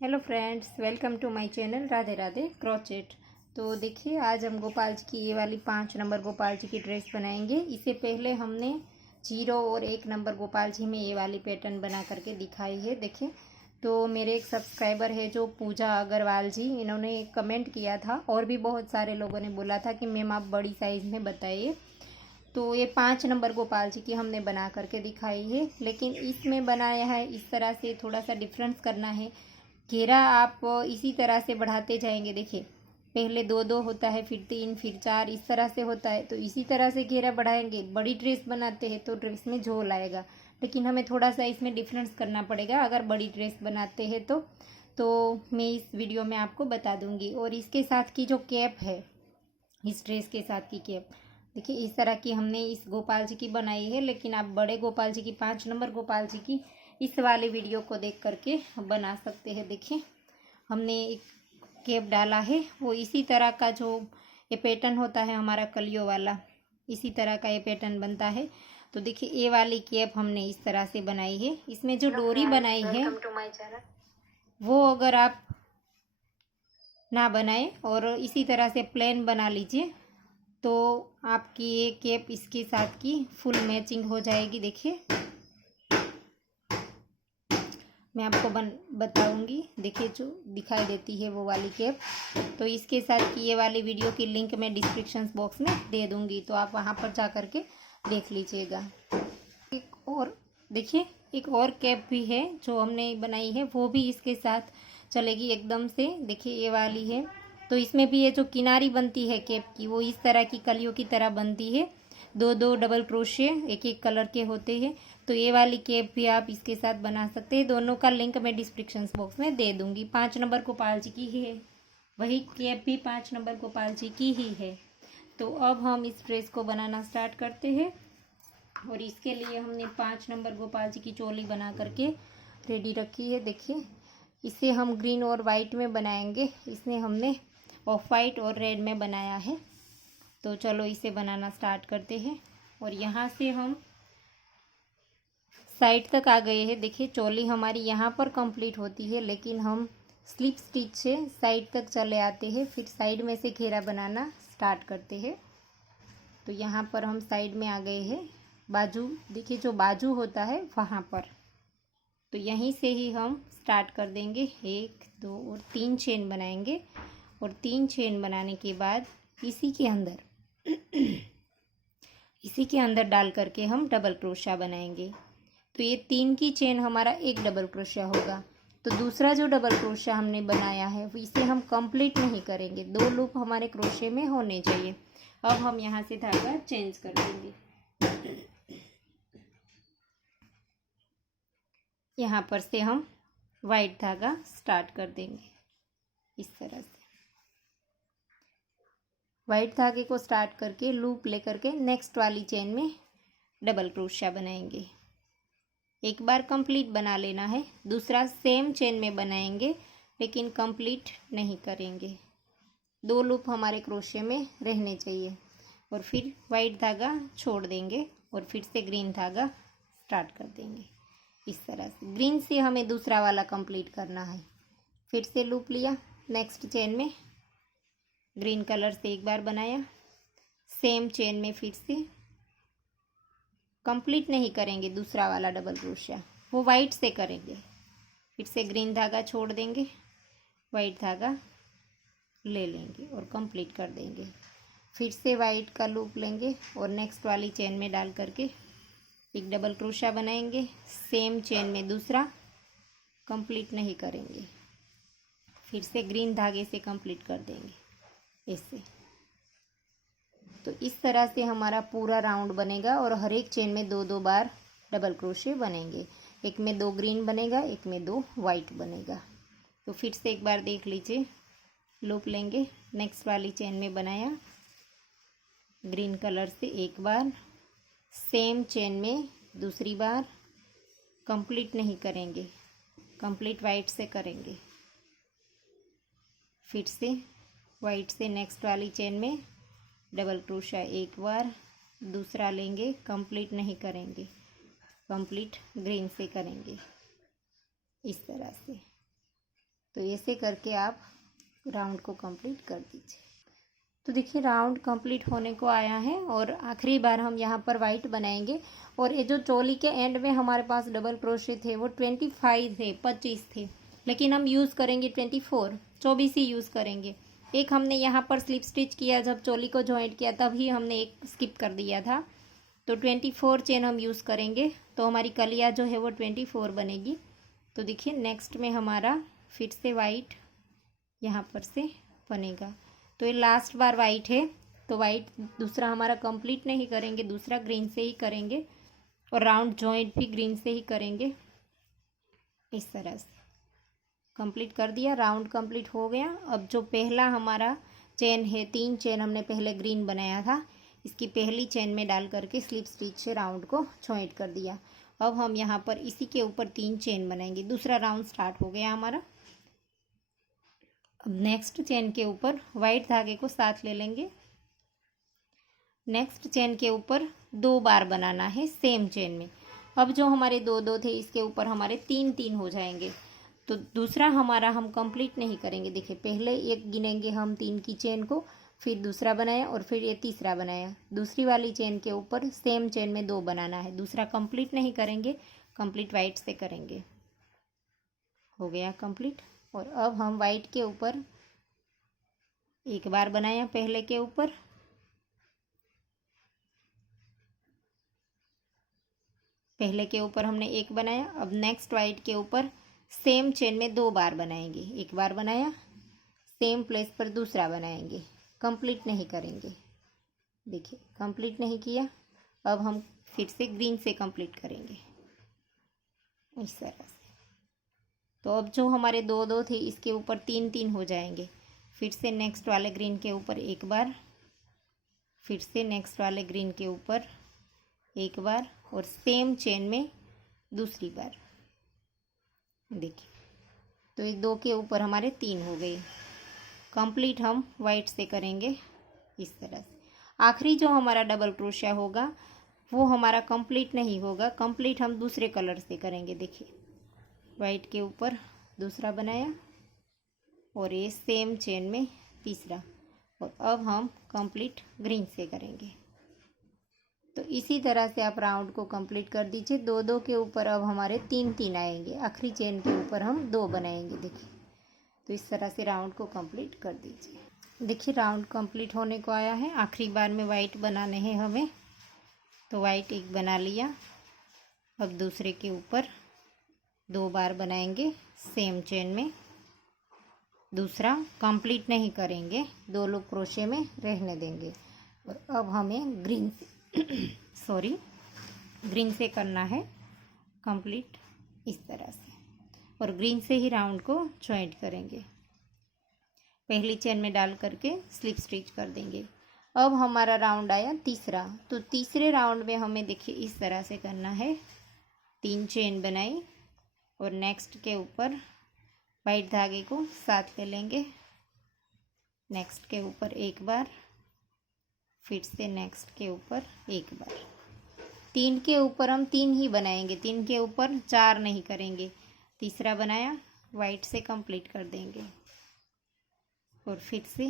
Hello friends, welcome to my channel Radhe Radhe crochet. तो देखिए, आज हम गोपाल जी की ये वाली 5 नंबर गोपाल जी की ड्रेस बनाएंगे। इससे पहले हमने 0 और 1 नंबर गोपाल जी में ये वाली पैटर्न बना करके दिखाई है। देखिए, तो मेरे एक सब्सक्राइबर है जो पूजा अग्रवाल जी, इन्होंने कमेंट किया था और भी बहुत सारे लोगों ने बोला था कि मैम आप बड़ी साइज़ में बताइए। तो ये 5 नंबर गोपाल जी की हमने बना करके दिखाई है, लेकिन इसमें बनाया है इस तरह से, थोड़ा सा डिफरेंस करना है। घेरा आप इसी तरह से बढ़ाते जाएंगे। देखिए, पहले 2 2 होता है, फिर 3, फिर 4, इस तरह से होता है। तो इसी तरह से घेरा बढ़ाएंगे। बड़ी ड्रेस बनाते हैं तो ड्रेस में झोल आएगा, लेकिन हमें थोड़ा सा इसमें डिफरेंस करना पड़ेगा अगर बड़ी ड्रेस बनाते हैं तो मैं इस वीडियो में आपको बता दूंगी। और इसके साथ की जो कैप है, इस ड्रेस के साथ की कैप देखिए, इस तरह की हमने इस गोपाल जी की बनाई है। लेकिन आप बड़े गोपाल जी की, 5 नंबर गोपाल जी की इस वाले वीडियो को देख करके बना सकते हैं। देखिए, हमने एक कैप डाला है, वो इसी तरह का जो ये पैटर्न होता है हमारा कलियों वाला, इसी तरह का ये पैटर्न बनता है। तो देखिए, ये वाली कैप हमने इस तरह से बनाई है। इसमें जो डोरी बनाई है वो अगर आप ना बनाए और इसी तरह से प्लेन बना लीजिए तो आपकी ये कैप इसके साथ की फुल मैचिंग हो जाएगी। देखिए, मैं आपको बताऊंगी। देखिए, जो दिखाई देती है वो वाली कैप, तो इसके साथ की ये वाली वीडियो की लिंक मैं डिस्क्रिप्शन बॉक्स में दे दूंगी, तो आप वहां पर जा करके देख लीजिएगा। एक और देखिए, एक और कैप भी है जो हमने बनाई है, वो भी इसके साथ चलेगी एकदम से। देखिए, ये वाली है, तो इसमें भी ये जो किनारी बनती है कैप की, वो इस तरह की कलियों की तरह बनती है। 2 2 डबल क्रोशे एक एक कलर के होते हैं। तो ये वाली कैप भी आप इसके साथ बना सकते हैं। दोनों का लिंक मैं डिस्क्रिप्शन बॉक्स में दे दूंगी। 5 नंबर गोपाल जी की ही है, वही कैप भी 5 नंबर गोपाल जी की ही है। तो अब हम इस ड्रेस को बनाना स्टार्ट करते हैं। और इसके लिए हमने 5 नंबर गोपाल जी की चोली बना करके रेडी रखी है। देखिए, इसे हम ग्रीन और वाइट में बनाएंगे। इसमें हमने ऑफ वाइट और रेड में बनाया है। तो चलो इसे बनाना स्टार्ट करते हैं। और यहाँ से हम साइड तक आ गए हैं। देखिए, चोली हमारी यहाँ पर कंप्लीट होती है, लेकिन हम स्लिप स्टिच से साइड तक चले आते हैं, फिर साइड में से घेरा बनाना स्टार्ट करते हैं। तो यहाँ पर हम साइड में आ गए हैं। बाजू देखिए, जो बाजू होता है वहाँ पर, तो यहीं से ही हम स्टार्ट कर देंगे। 1 2 और 3 चेन बनाएंगे। और 3 चेन बनाने के बाद इसी के अंदर डाल करके हम डबल क्रोशा बनाएंगे। तो ये 3 की चेन हमारा एक डबल क्रोशा होगा। तो दूसरा जो डबल क्रोशा हमने बनाया है इसे हम कंप्लीट नहीं करेंगे, 2 लूप हमारे क्रोशे में होने चाहिए। अब हम यहाँ से धागा चेंज कर देंगे। यहाँ पर से हम वाइट धागा स्टार्ट कर देंगे। इस तरह से वाइट धागे को स्टार्ट करके लूप लेकर के नेक्स्ट वाली चेन में डबल क्रोशा बनाएंगे। एक बार कंप्लीट बना लेना है, दूसरा सेम चेन में बनाएंगे लेकिन कंप्लीट नहीं करेंगे। 2 लूप हमारे क्रोशे में रहने चाहिए। और फिर वाइट धागा छोड़ देंगे और फिर से ग्रीन धागा स्टार्ट कर देंगे। इस तरह से ग्रीन से हमें दूसरा वाला कंप्लीट करना है। फिर से लूप लिया, नेक्स्ट चेन में ग्रीन कलर से एक बार बनाया, सेम चेन में फिर से कंप्लीट नहीं करेंगे दूसरा वाला डबल क्रोशिया, वो वाइट से करेंगे। फिर से ग्रीन धागा छोड़ देंगे, वाइट धागा ले लेंगे और कंप्लीट कर देंगे। फिर से वाइट का लूप लेंगे और नेक्स्ट वाली चेन में डाल करके एक डबल क्रोशा बनाएंगे। सेम चेन में दूसरा कंप्लीट नहीं करेंगे, फिर से ग्रीन धागे से कंप्लीट कर देंगे ऐसे। तो इस तरह से हमारा पूरा राउंड बनेगा और हर एक चेन में 2 2 बार डबल क्रोशे बनेंगे। एक में 2 ग्रीन बनेगा, एक में 2 वाइट बनेगा। तो फिर से एक बार देख लीजिए, लूप लेंगे, नेक्स्ट वाली चेन में बनाया ग्रीन कलर से एक बार, सेम चेन में दूसरी बार, कंप्लीट नहीं करेंगे, कंप्लीट वाइट से करेंगे। फिर से वाइट से नेक्स्ट वाली चेन में डबल क्रोशा एक बार, दूसरा लेंगे, कंप्लीट नहीं करेंगे, कंप्लीट ग्रीन से करेंगे इस तरह से। तो ऐसे करके आप राउंड को कंप्लीट कर दीजिए। तो देखिए राउंड कंप्लीट होने को आया है और आखिरी बार हम यहाँ पर वाइट बनाएंगे। और ये जो चोली के एंड में हमारे पास डबल क्रोशे थे वो 25 थे, 25 थे, लेकिन हम यूज़ करेंगे 24 ही यूज़ करेंगे। एक हमने यहाँ पर स्लिप स्टिच किया, जब चोली को जॉइंट किया तभी हमने एक स्किप कर दिया था, तो 24 चेन हम यूज़ करेंगे, तो हमारी कलिया जो है वो 24 बनेगी। तो देखिए नेक्स्ट में हमारा फिर से वाइट यहाँ पर से बनेगा। तो ये लास्ट बार वाइट है, तो वाइट दूसरा हमारा कंप्लीट नहीं करेंगे, दूसरा ग्रीन से ही करेंगे और राउंड जॉइंट भी ग्रीन से ही करेंगे। इस तरह से कंप्लीट कर दिया, राउंड कंप्लीट हो गया। अब जो पहला हमारा चेन है, 3 चेन हमने पहले ग्रीन बनाया था, इसकी पहली चेन में डाल करके स्लिप स्टिच से राउंड को जॉइंट कर दिया। अब हम यहाँ पर इसी के ऊपर 3 चेन बनाएंगे, दूसरा राउंड स्टार्ट हो गया हमारा। अब नेक्स्ट चेन के ऊपर वाइट धागे को साथ ले लेंगे। नेक्स्ट चेन के ऊपर 2 बार बनाना है सेम चेन में। अब जो हमारे 2 थे इसके ऊपर हमारे 3 हो जाएंगे। तो दूसरा हमारा हम कंप्लीट नहीं करेंगे। देखिए पहले एक गिनेंगे हम 3 की चेन को, फिर दूसरा बनाया और फिर ये तीसरा बनाया। दूसरी वाली चेन के ऊपर सेम चेन में 2 बनाना है, दूसरा कंप्लीट नहीं करेंगे, कंप्लीट वाइट से करेंगे। हो गया कंप्लीट। और अब हम वाइट के ऊपर एक बार बनाया, पहले के ऊपर हमने एक बनाया। अब नेक्स्ट वाइट के ऊपर सेम चेन में 2 बार बनाएंगे, एक बार बनाया, सेम प्लेस पर दूसरा बनाएंगे, कंप्लीट नहीं करेंगे। देखिए कंप्लीट नहीं किया, अब हम फिर से ग्रीन से कंप्लीट करेंगे इस तरह से। तो अब जो हमारे 2 थे इसके ऊपर 3 हो जाएंगे। फिर से नेक्स्ट वाले ग्रीन के ऊपर एक बार, फिर से नेक्स्ट वाले ग्रीन के ऊपर एक बार और सेम चेन में दूसरी बार। देखिए तो ये 2 के ऊपर हमारे 3 हो गए। कंप्लीट हम वाइट से करेंगे इस तरह से। आखिरी जो हमारा डबल क्रोशिया होगा वो हमारा कंप्लीट नहीं होगा, कंप्लीट हम दूसरे कलर से करेंगे। देखिए वाइट के ऊपर दूसरा बनाया और ये सेम चेन में तीसरा, और अब हम कंप्लीट ग्रीन से करेंगे। तो इसी तरह से आप राउंड को कंप्लीट कर दीजिए। 2 के ऊपर अब हमारे 3 आएंगे, आखिरी चेन के ऊपर हम 2 बनाएंगे। देखिए तो इस तरह से राउंड को कंप्लीट कर दीजिए। देखिए राउंड कंप्लीट होने को आया है। आखिरी बार में वाइट बनाने हैं हमें, तो वाइट एक बना लिया। अब दूसरे के ऊपर 2 बार बनाएंगे सेम चेन में, दूसरा कंप्लीट नहीं करेंगे, 2 लोग क्रोशे में रहने देंगे। और अब हमें ग्रीन ग्रीन से करना है कंप्लीट इस तरह से, और ग्रीन से ही राउंड को जॉइंट करेंगे। पहली चेन में डाल करके स्लिप स्टिच कर देंगे। अब हमारा राउंड आया तीसरा, तो तीसरे राउंड में हमें देखिए इस तरह से करना है। 3 चेन बनाई और नेक्स्ट के ऊपर वाइट धागे को साथ ले लेंगे, नेक्स्ट के ऊपर एक बार, फिर से नेक्स्ट के ऊपर एक बार। 3 के ऊपर हम 3 ही बनाएंगे, 3 के ऊपर 4 नहीं करेंगे। तीसरा बनाया, वाइट से कंप्लीट कर देंगे और फिर से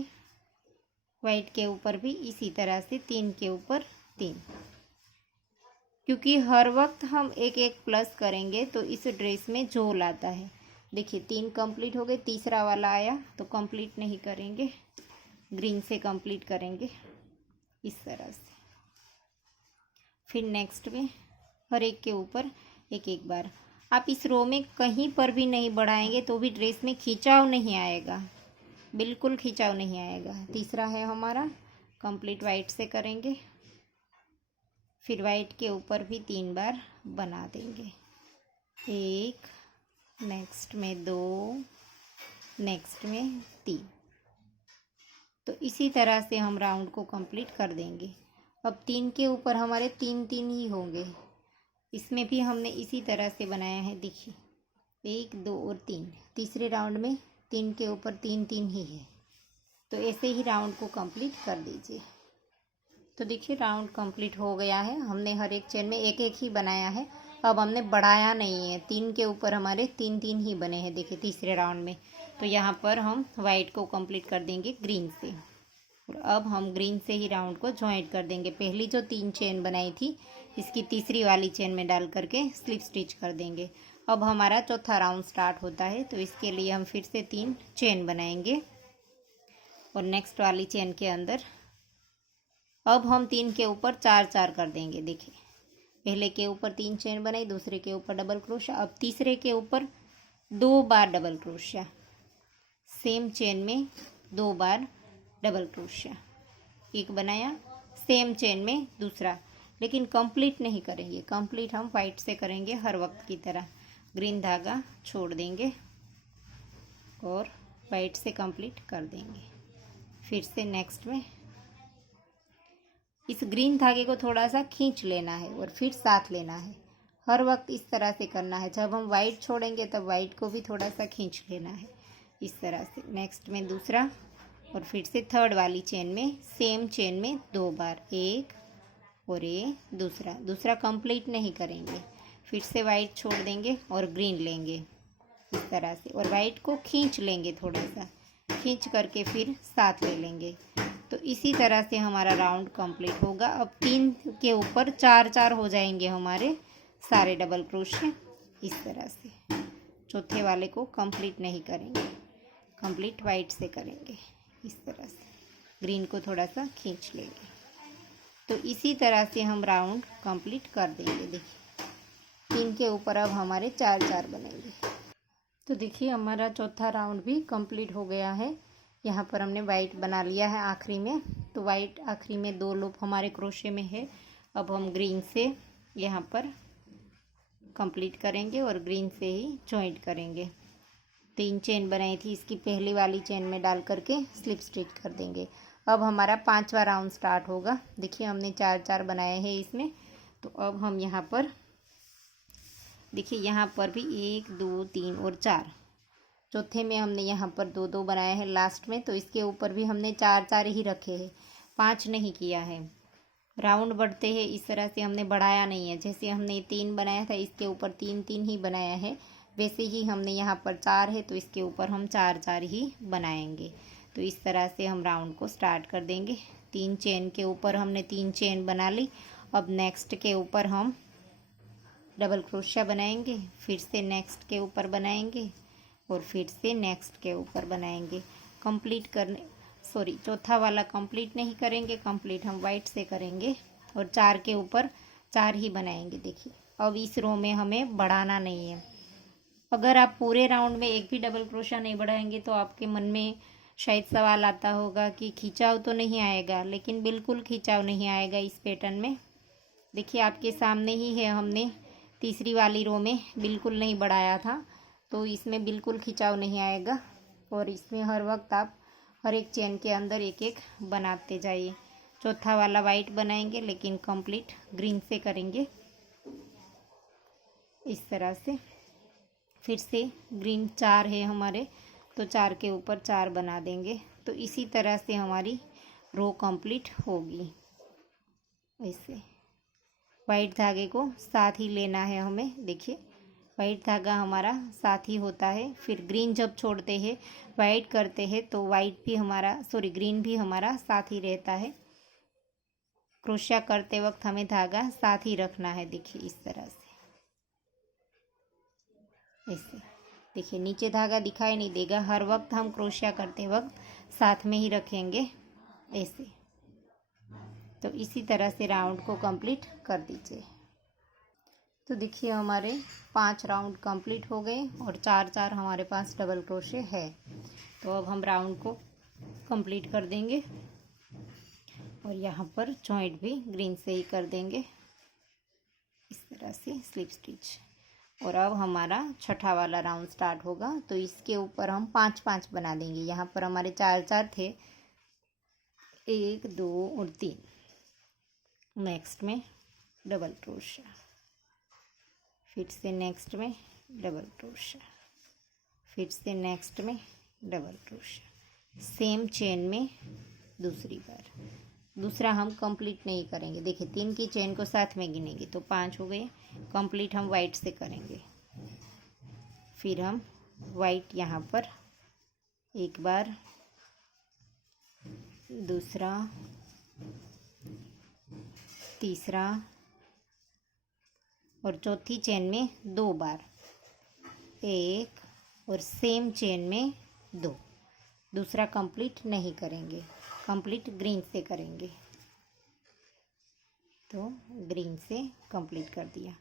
वाइट के ऊपर भी इसी तरह से 3 के ऊपर 3, क्योंकि हर वक्त हम एक एक प्लस करेंगे तो इस ड्रेस में झोल आता है। देखिए 3 कंप्लीट हो गए, तीसरा वाला आया तो कंप्लीट नहीं करेंगे, ग्रीन से कंप्लीट करेंगे इस तरह से। फिर नेक्स्ट में हर एक के ऊपर एक एक बार। आप इस रो में कहीं पर भी नहीं बढ़ाएंगे तो भी ड्रेस में खिंचाव नहीं आएगा, बिल्कुल खिंचाव नहीं आएगा। तीसरा है हमारा कंप्लीट वाइट से करेंगे, फिर वाइट के ऊपर भी 3 बार बना देंगे, 1, नेक्स्ट में 2, नेक्स्ट में 3। तो इसी तरह से हम राउंड को कंप्लीट कर देंगे। अब 3 के ऊपर हमारे 3 ही होंगे, इसमें भी हमने इसी तरह से बनाया है। देखिए 1, 2 और 3, तीसरे राउंड में 3 के ऊपर 3 ही है। तो ऐसे ही राउंड को कंप्लीट कर दीजिए। तो देखिए राउंड कंप्लीट हो गया है। हमने हर एक चेन में एक एक ही बनाया है अब हमने बढ़ाया नहीं है, 3 के ऊपर हमारे 3 3 ही बने हैं देखिए तीसरे राउंड में। तो यहाँ पर हम वाइट को कंप्लीट कर देंगे ग्रीन से, और अब हम ग्रीन से ही राउंड को ज्वाइंट कर देंगे। पहली जो 3 चेन बनाई थी इसकी तीसरी वाली चेन में डाल करके स्लिप स्टिच कर देंगे। अब हमारा चौथा राउंड स्टार्ट होता है, तो इसके लिए हम फिर से 3 चेन बनाएंगे और नेक्स्ट वाली चेन के अंदर अब हम 3 के ऊपर 4 4 कर देंगे। देखिए पहले के ऊपर 3 चेन बनाई, दूसरे के ऊपर डबल क्रोशिया, अब तीसरे के ऊपर 2 बार डबल क्रोशिया, सेम चेन में 2 बार डबल क्रोशिया, एक बनाया, सेम चेन में दूसरा, लेकिन कंप्लीट नहीं करेंगे, कंप्लीट हम वाइट से करेंगे हर वक्त की तरह। ग्रीन धागा छोड़ देंगे और वाइट से कंप्लीट कर देंगे। फिर से नेक्स्ट में इस ग्रीन धागे को थोड़ा सा खींच लेना है और फिर साथ लेना है, हर वक्त इस तरह से करना है। जब हम वाइट छोड़ेंगे तब वाइट को भी थोड़ा सा खींच लेना है इस तरह से। नेक्स्ट में दूसरा और फिर से थर्ड वाली चेन में सेम चेन में 2 बार, एक और ये दूसरा कंप्लीट नहीं करेंगे। फिर से वाइट छोड़ देंगे और ग्रीन लेंगे इस तरह से, और वाइट को खींच लेंगे, थोड़ा सा खींच करके फिर साथ ले लेंगे। तो इसी तरह से हमारा राउंड कंप्लीट होगा। अब 3 के ऊपर 4 4 हो जाएंगे हमारे सारे डबल क्रोशे इस तरह से। चौथे वाले को कंप्लीट नहीं करेंगे, कंप्लीट वाइट से करेंगे इस तरह से, ग्रीन को थोड़ा सा खींच लेंगे। तो इसी तरह से हम राउंड कंप्लीट कर देंगे। देखिए 3 के ऊपर अब हमारे 4 4 बनेंगे। तो देखिए हमारा चौथा राउंड भी कंप्लीट हो गया है। यहाँ पर हमने वाइट बना लिया है आखिरी में, तो वाइट आखिरी में 2 लूप हमारे क्रोशे में है। अब हम ग्रीन से यहाँ पर कंप्लीट करेंगे और ग्रीन से ही जॉइंट करेंगे। 3 चेन बनाई थी, इसकी पहली वाली चेन में डाल करके स्लिप स्टिच कर देंगे। अब हमारा 5वां राउंड स्टार्ट होगा। देखिए हमने 4 4 बनाए हैं इसमें, तो अब हम यहाँ पर देखिए यहाँ पर भी 1 2 3 और 4, चौथे में हमने यहाँ पर 2 2 बनाए हैं लास्ट में, तो इसके ऊपर भी हमने 4 4 ही रखे हैं, 5 नहीं किया है। राउंड बढ़ते हैं इस तरह से, हमने बढ़ाया नहीं है। जैसे हमने 3 बनाया था इसके ऊपर 3 3 ही बनाया है, वैसे ही हमने यहाँ पर 4 है तो इसके ऊपर हम 4 4 ही बनाएंगे। तो इस तरह से हम राउंड को स्टार्ट कर देंगे। 3 चेन के ऊपर हमने 3 चेन बना ली। अब नेक्स्ट के ऊपर हम डबल क्रोशिया बनाएंगे, फिर से नेक्स्ट के ऊपर बनाएंगे और फिर से नेक्स्ट के ऊपर बनाएंगे। कंप्लीट करने चौथा वाला कंप्लीट नहीं करेंगे, कंप्लीट हम वाइट से करेंगे और 4 के ऊपर 4 ही बनाएंगे। देखिए अब इस रो में हमें बढ़ाना नहीं है। अगर आप पूरे राउंड में एक भी डबल क्रोशिया नहीं बढ़ाएंगे तो आपके मन में शायद सवाल आता होगा कि खिंचाव तो नहीं आएगा, लेकिन बिल्कुल खिंचाव नहीं आएगा इस पैटर्न में। देखिए आपके सामने ही है, हमने तीसरी वाली रो में बिल्कुल नहीं बढ़ाया था, तो इसमें बिल्कुल खिंचाव नहीं आएगा। और इसमें हर वक्त आप हर एक चेन के अंदर एक एक बनाते जाइए। चौथा वाला वाइट बनाएंगे लेकिन कंप्लीट ग्रीन से करेंगे इस तरह से। फिर से ग्रीन 4 है हमारे, तो 4 के ऊपर 4 बना देंगे। तो इसी तरह से हमारी रो कंप्लीट होगी। ऐसे वाइट धागे को साथ ही लेना है हमें। देखिए वाइट धागा हमारा साथ ही होता है। फिर ग्रीन जब छोड़ते हैं वाइट करते हैं तो वाइट भी हमारा ग्रीन भी हमारा साथ ही रहता है। क्रोशिया करते वक्त हमें धागा साथ ही रखना है। देखिए इस तरह से, ऐसे देखिए नीचे धागा दिखाई नहीं देगा, हर वक्त हम क्रोशिया करते वक्त साथ में ही रखेंगे ऐसे। तो इसी तरह से राउंड को कंप्लीट कर दीजिए। तो देखिए हमारे 5 राउंड कंप्लीट हो गए और 4 4 हमारे पास डबल क्रोशे है। तो अब हम राउंड को कंप्लीट कर देंगे और यहाँ पर जॉइंट भी ग्रीन से ही कर देंगे इस तरह से स्लिप स्टिच। और अब हमारा छठा वाला राउंड स्टार्ट होगा, तो इसके ऊपर हम 5 5 बना देंगे। यहाँ पर हमारे 4 4 थे, 1 2 और 3। नेक्स्ट में डबल क्रोशिया, फिर से नेक्स्ट में डबल क्रोशिया, फिर से नेक्स्ट में डबल क्रोशिया, सेम चेन में दूसरी बार, दूसरा हम कंप्लीट नहीं करेंगे। देखिए 3 की चेन को साथ में गिनेंगे तो 5 हो गए। कंप्लीट हम वाइट से करेंगे। फिर हम वाइट यहाँ पर एक बार, दूसरा, तीसरा और चौथी चेन में 2 बार, एक और सेम चेन में 2। दूसरा कंप्लीट नहीं करेंगे, कंप्लीट ग्रीन से करेंगे। तो ग्रीन से कंप्लीट कर दिया।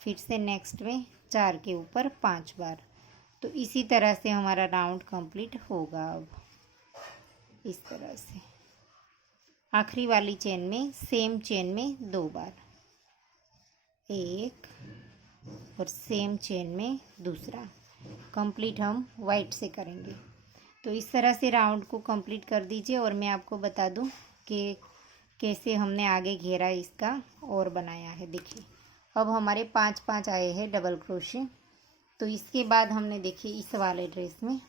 फिर से नेक्स्ट में 4 के ऊपर 5 बार। तो इसी तरह से हमारा राउंड कंप्लीट होगा। अब इस तरह से आखिरी वाली चेन में सेम चेन में 2 बार, एक और सेम चेन में दूसरा। कंप्लीट हम वाइट से करेंगे। तो इस तरह से राउंड को कंप्लीट कर दीजिए। और मैं आपको बता दूं कि कैसे हमने आगे घेरा इसका और बनाया है। देखिए अब हमारे 5-5 आए हैं डबल क्रोशे। तो इसके बाद हमने देखिए इस वाले ड्रेस में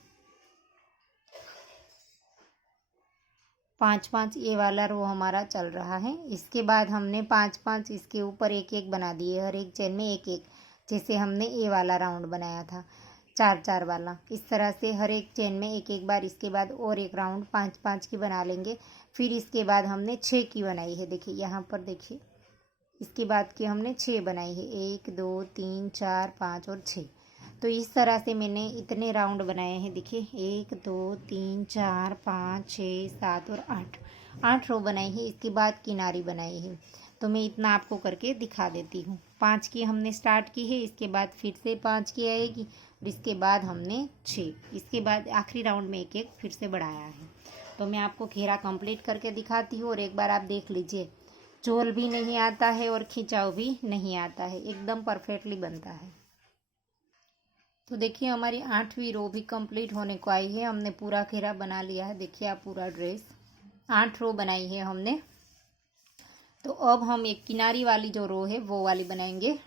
5-5 ये वाला रो हमारा चल रहा है। इसके बाद हमने 5-5 इसके ऊपर एक एक बना दिए, हर एक चेन में एक एक, जैसे हमने ये वाला राउंड बनाया था 4-4 वाला। इस तरह से हर एक चेन में एक एक बार, इसके बाद और एक राउंड 5-5 की बना लेंगे। फिर इसके बाद हमने 6 की बनाई है। देखिए यहाँ पर देखिए इसके बाद की हमने 6 बनाई है, 1 2 3 4 5 और 6। तो इस तरह से मैंने इतने राउंड बनाए हैं। देखिए 1 2 3 4 5 6 7 और 8 रो बनाई है। इसके बाद किनारी बनाई है। तो मैं इतना आपको करके दिखा देती हूँ। 5 की हमने स्टार्ट की है, इसके बाद फिर से 5 की आएगी और इसके बाद हमने 6, इसके बाद आखिरी राउंड में एक एक फिर से बढ़ाया है। तो मैं आपको घेरा कंप्लीट करके दिखाती हूँ और एक बार आप देख लीजिए। झोल भी नहीं आता है और खिंचाव भी नहीं आता है, एकदम परफेक्टली बनता है। तो देखिए हमारी 8वीं रो भी कंप्लीट होने को आई है। हमने पूरा घेरा बना लिया है। देखिए आप पूरा ड्रेस 8 रो बनाई है हमने। तो अब हम एक किनारी वाली जो रो है वो वाली बनाएंगे।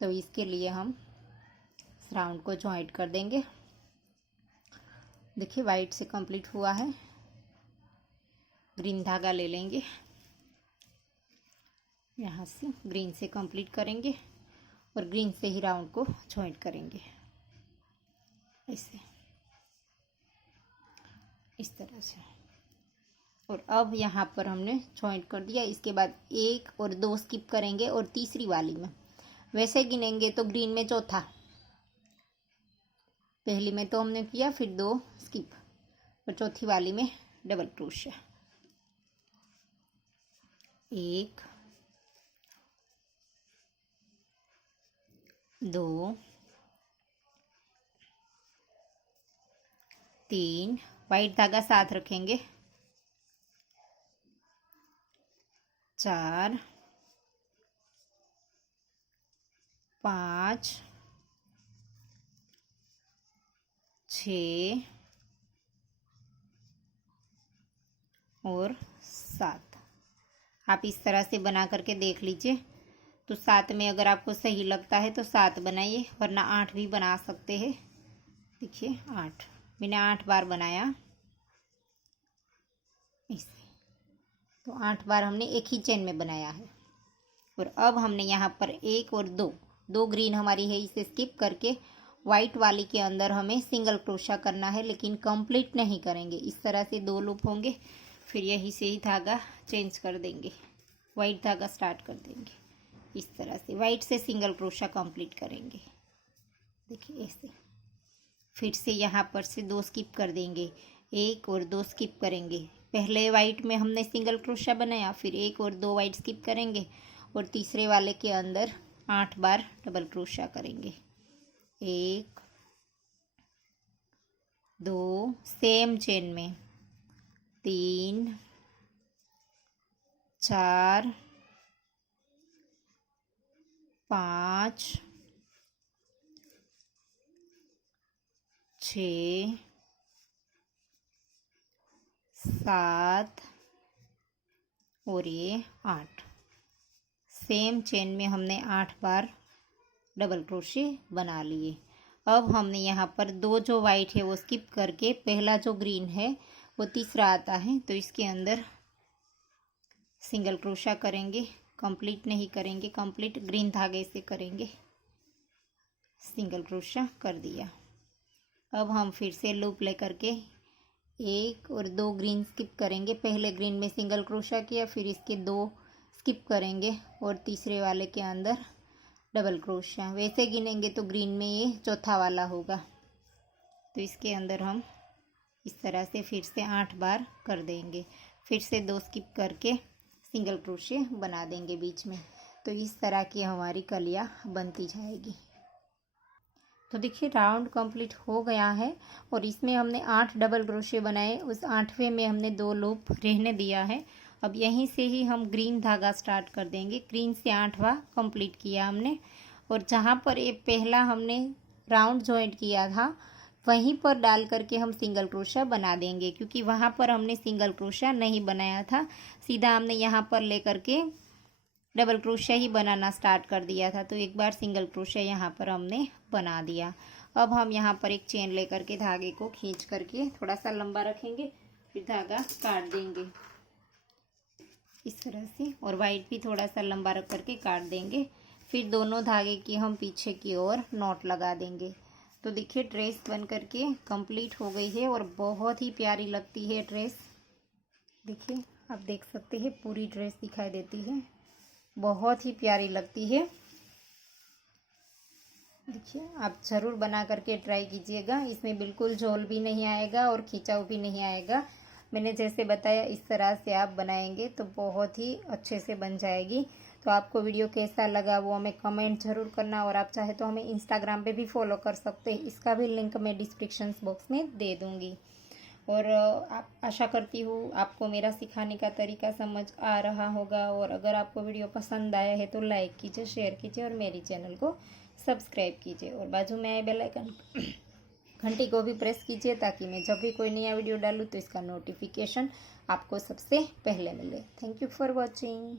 तो इसके लिए हम इस राउंड को जॉइंट कर देंगे। देखिए वाइट से कंप्लीट हुआ है। ग्रीन धागा ले लेंगे, यहाँ से ग्रीन से कंप्लीट करेंगे और ग्रीन से ही राउंड को जॉइंट करेंगे ऐसे, इस तरह से। और अब यहाँ पर हमने जॉइंट कर दिया। इसके बाद 1 और 2 स्किप करेंगे और तीसरी वाली में वैसे गिनेंगे तो ग्रीन में चौथा, पहली में तो हमने किया, फिर 2 स्किप और चौथी वाली में डबल क्रोशिया। 1 2 3, वाइट धागा साथ रखेंगे, 4 5 6 और 7। आप इस तरह से बना करके देख लीजिए। तो 7 में अगर आपको सही लगता है तो 7 बनाइए, वरना 8 भी बना सकते हैं। देखिए 8 मैंने 8 बार बनाया इसे। तो 8 बार हमने एक ही चेन में बनाया है। और अब हमने यहाँ पर 1 और 2 ग्रीन हमारी है, इसे स्किप करके वाइट वाली के अंदर हमें सिंगल क्रोशा करना है, लेकिन कंप्लीट नहीं करेंगे। इस तरह से 2 लूप होंगे, फिर यहीं से ही धागा चेंज कर देंगे, वाइट धागा स्टार्ट कर देंगे। इस तरह से वाइट से सिंगल क्रोशा कंप्लीट करेंगे। देखिए ऐसे। फिर से यहाँ पर से 2 स्किप कर देंगे, 1 और 2 स्किप करेंगे। पहले वाइट में हमने सिंगल क्रोशा बनाया, फिर 1 और 2 वाइट स्किप करेंगे और तीसरे वाले के अंदर 8 बार डबल क्रोशा करेंगे। 1 2 सेम चेन में, 3 4 5 6 7 और ये 8। सेम चेन में हमने 8 बार डबल क्रोशे बना लिए। अब हमने यहाँ पर 2 जो वाइट है वो स्किप करके पहला जो ग्रीन है वो तीसरा आता है, तो इसके अंदर सिंगल क्रोशा करेंगे, कंप्लीट नहीं करेंगे, कंप्लीट ग्रीन धागे से करेंगे। सिंगल क्रोशा कर दिया। अब हम फिर से लूप लेकर के 1 और 2 ग्रीन स्किप करेंगे। पहले ग्रीन में सिंगल क्रोशा किया, फिर इसके 2 स्किप करेंगे और तीसरे वाले के अंदर डबल क्रोशा। वैसे गिनेंगे तो ग्रीन में ये चौथा वाला होगा। तो इसके अंदर हम इस तरह से फिर से 8 बार कर देंगे। फिर से 2 स्किप करके सिंगल क्रोशे बना देंगे बीच में। तो इस तरह की हमारी कलियाँ बनती जाएगी। तो देखिए राउंड कंप्लीट हो गया है और इसमें हमने 8 डबल क्रोशे बनाए। उस 8वें में हमने 2 लूप रहने दिया है। अब यहीं से ही हम ग्रीन धागा स्टार्ट कर देंगे। ग्रीन से 8वां कंप्लीट किया हमने और जहाँ पर ये पहला हमने राउंड जॉइंट किया था वहीं पर डाल करके हम सिंगल क्रोशा बना देंगे, क्योंकि वहाँ पर हमने सिंगल क्रोशा नहीं बनाया था। सीधा हमने यहाँ पर ले करके डबल क्रोशा ही बनाना स्टार्ट कर दिया था। तो एक बार सिंगल क्रोशा यहाँ पर हमने बना दिया। अब हम यहाँ पर एक चेन लेकर के धागे को खींच करके थोड़ा सा लंबा रखेंगे, फिर धागा काट देंगे इस तरह से, और वाइट भी थोड़ा सा लंबा रख करके काट देंगे। फिर दोनों धागे की हम पीछे की ओर नॉट लगा देंगे। तो देखिए ड्रेस बन करके कंप्लीट हो गई है और बहुत ही प्यारी लगती है ड्रेस। देखिए आप देख सकते हैं पूरी ड्रेस दिखाई देती है, बहुत ही प्यारी लगती है। देखिए आप ज़रूर बना करके ट्राई कीजिएगा। इसमें बिल्कुल झोल भी नहीं आएगा और खिंचाव भी नहीं आएगा। मैंने जैसे बताया इस तरह से आप बनाएंगे तो बहुत ही अच्छे से बन जाएगी। तो आपको वीडियो कैसा लगा वो हमें कमेंट ज़रूर करना, और आप चाहे तो हमें इंस्टाग्राम पे भी फॉलो कर सकते हैं। इसका भी लिंक मैं डिस्क्रिप्शन बॉक्स में दे दूँगी। और आप आशा करती हूँ आपको मेरा सिखाने का तरीका समझ आ रहा होगा। और अगर आपको वीडियो पसंद आया है तो लाइक कीजिए, शेयर कीजिए और मेरी चैनल को सब्सक्राइब कीजिए और बाजू में आए बेल आइकन घंटी को भी प्रेस कीजिए, ताकि मैं जब भी कोई नया वीडियो डालूँ तो इसका नोटिफिकेशन आपको सबसे पहले मिले। Thank you for watching.